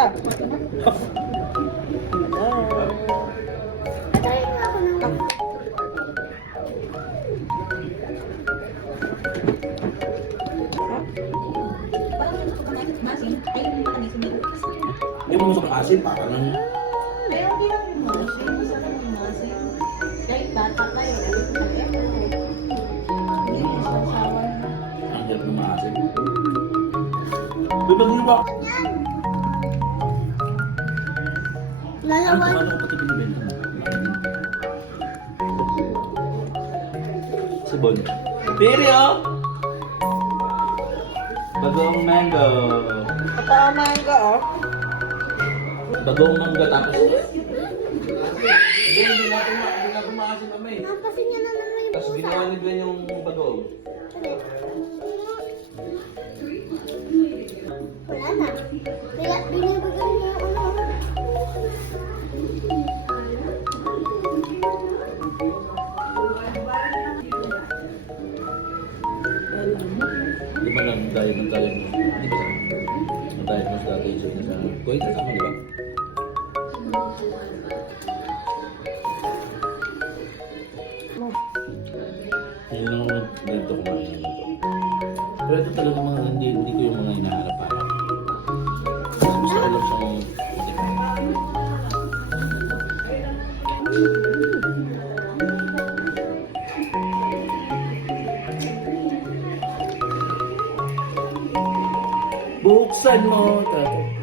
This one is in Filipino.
Ah. Patayin nga ako ng... Hindi mo gusto ng asin, para lang. Meron din ang masin. Isa lang yung masin. Kahit bata ka eh. Alam ko talaga. Hindi mo sasawa na. Ang hirap ng maasin. Bibag mo ba? Lalawan. Ano ko pati binibenta mo? Sabon. Piri oh! Bagong mango. Ito ang mangga, oh. Bagong mangga tapos. Hindi natin maasin kami. Napasin niya na naman yung Tapos pusa. ginawa ni Glenn yung bagong. Wala na. Kaya binibigay niya yung ano. Di ba lang diet ng talent mo? Di ba? Ang diet mo sa atin na sa Kuwait na tama, di ba? Yan lang ako ganito kumain ng ito. Pero ito talaga mga hindi ko yung mga hinaharap para. Mas gusto ko lang siyang itikman. Buksan mo, tatay.